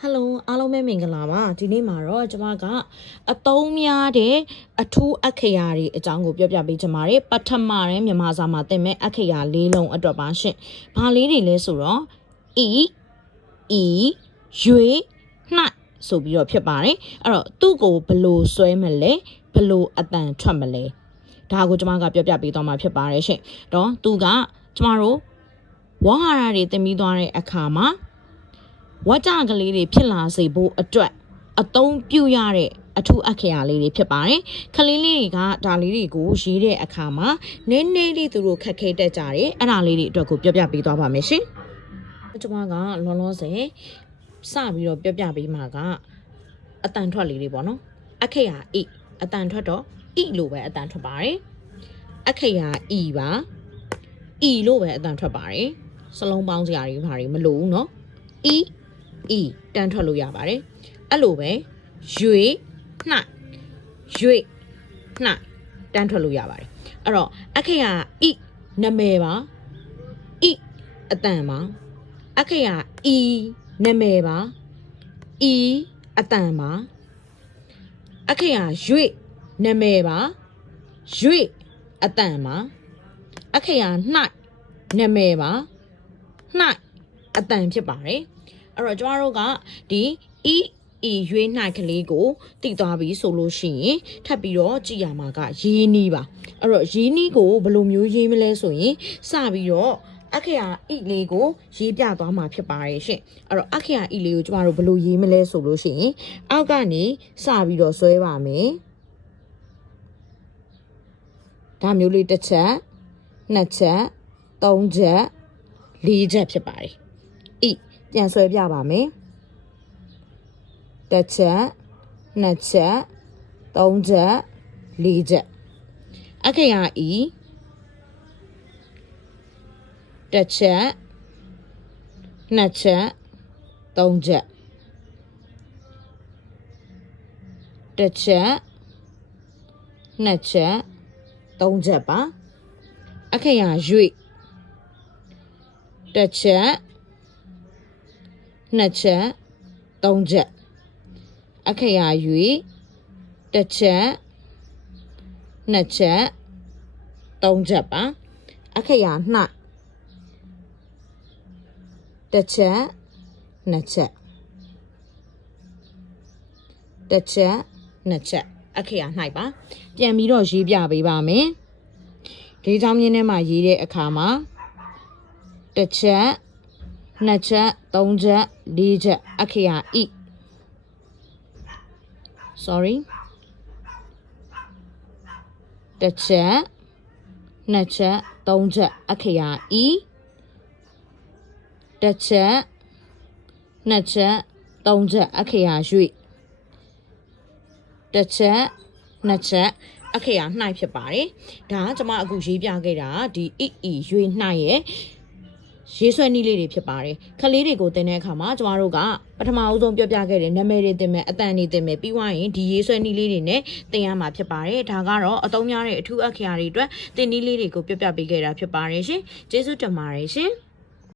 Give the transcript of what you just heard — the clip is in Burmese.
ဟယ်လိုအားလုံးပဲမင်္ဂလာပါဒီနေ့မှာတော့ကျွန်မကအသုံးများတဲ့အထူးအခရာတွေအကြောင်းကိုပြောပြပေးချင်ပါတယ်ပထမရင်းမြန်မာစာမှာသင်မဲ့အခရာလေးလုံးအတွက်ပါရှင်ဘာလေးတွေလဲဆိုတော့ e e ရွေနှိုက်ဆိုပြီးတော့ဖြစ်ပါတယ်အဲ့တော့သူ့ကိုဘယ်လို့ဆွဲမလဲဘယ်လို့အတန်ထွက်မလဲဒါကိုကျွန်မကပြောပြပေးသွားမှာဖြစ်ပါတယ်ရှင်တော့သူကကျွန်မတို့ဝါဟာရတွေသင်ပြီးသွားတဲ့အခါမှာ ဝါကြကလေးတွေဖြစ်လာစေဖို့အတွက်အသုံးပြုရတဲ့အထူးအခရာလေးတွေဖြစ်ပါတယ်။ခလေးလေးတွေကဒါလေးတွေကိုရေးတဲ့အခါမှာနည်းနည်းလေးသူတို့ခက်ခဲတတ်ကြတယ်။အဲ့ဒါလေးတွေအတွက်ကိုပြောပြပေးသွားပါမယ်ရှင်။ကျွန်မကလောလောဆယ်စပြီးတော့ပြောပြပေးမှာကအတန်ထွက်လေးတွေပေါ့နော်။အခရာ e အတန်ထွက်တော့ e လို့ပဲအတန်ထွက်ပါတယ်။အခရာ e ပါ e လို့ပဲအတန်ထွက်ပါတယ်။စလုံးပေါင်းစရာတွေဘာတွေမလိုဘူးနော်။ e e တန်းထွက်လို့ရပါတယ်အဲ့လိုပဲရွေနှိုက်ရွေနှိုက်တန်းထွက်လို့ရပါတယ်အဲ့တော့အခရာ e နာမည်ပါ e အတန်ပါအခရာ e နာမည်ပါ e အတန်ပါအခရာရွေနာမည်ပါရွေအတန်ပါအခရာနှိုက်နာမည်ပါနှိုက်အတန်ဖြစ်ပါတယ် အဲ့တော့ကျမတို့ကဒီ e e ရွေးနှိုက်ကလေးကိုတည်သွားပြီဆိုလို့ရှိရင်ထပ်ပြီးတော့ကြည်ရမှာကရေးနီးပါအဲ့တော့ရေးနီးကိုဘယ်လိုမျိုးရေးမလဲဆိုရင်စပြီးတော့အခရာ e လေးကိုရေးပြသွားမှာဖြစ်ပါတယ်ရှင်အဲ့တော့အခရာ e လေးကိုကျမတို့ဘယ်လိုရေးမလဲဆိုလို့ရှိရင်အောက်ကနေစပြီးတော့ဆွဲပါမယ်ဒါမျိုးလေးတစ်ချက်နှစ်ချက်သုံးချက်လေးချက်ဖြစ်ပါတယ် e ပြန်ဆွဲပြပါမယ်တစ်ချက်နှစ်ချက်သုံးချက်လေးချက်အခရာ e တစ်ချက်နှစ်ချက်သုံးချက်တစ်ချက်နှစ်ချက်သုံးချက်ပါအခရာရွေတစ်ချက် နှစ်ချက်သုံးချက်အခရာ၍တစ်ချက်နှစ်ချက်သုံးချက်ပါအခရာနှတစ်ချက်နှစ်ချက်တစ်ချက်နှစ်ချက်အခရာ၌ပါပြန်ပြီးတော့ရေးပြပေးပါမယ်ဒီချောင်းမြင်းထဲမှာရေးတဲ့အခါမှာတစ်ချက် နှစ်ချက်သုံးချက်လေးချက်အခရာ e sorry တစ်ချက်နှစ်ချက်သုံးချက်အခရာ e တစ်ချက်နှစ်ချက်သုံးချက်အခရာရွေတစ်ချက်နှစ်ချက်အခရာနှိုက်ဖြစ်ပါတယ်ဒါကကျွန်မအခုရေးပြခဲ့တာဒီ e e ရွေနှိုက်ရဲ့ ရေးဆွဲနည်းလေးတွေဖြစ်ပါတယ်ခလေးတွေကိုတင်တဲ့အခါမှာကျမတို့ကပထမအဦးဆုံးပြောပြခဲ့တဲ့နာမည်တွေတင်မယ်အတန်တွေတင်မယ်ပြီးွားရင်ဒီရေးဆွဲနည်းလေးတွေနဲ့တင်ရမှာဖြစ်ပါတယ်ဒါကတော့အသုံးများတဲ့အထူးအခရာတွေအတွက်တင်နည်းလေးတွေကိုပြောပြပေးခဲ့တာဖြစ်ပါတယ်ရှင်ကျေးဇူးတင်ပါတယ်ရှင်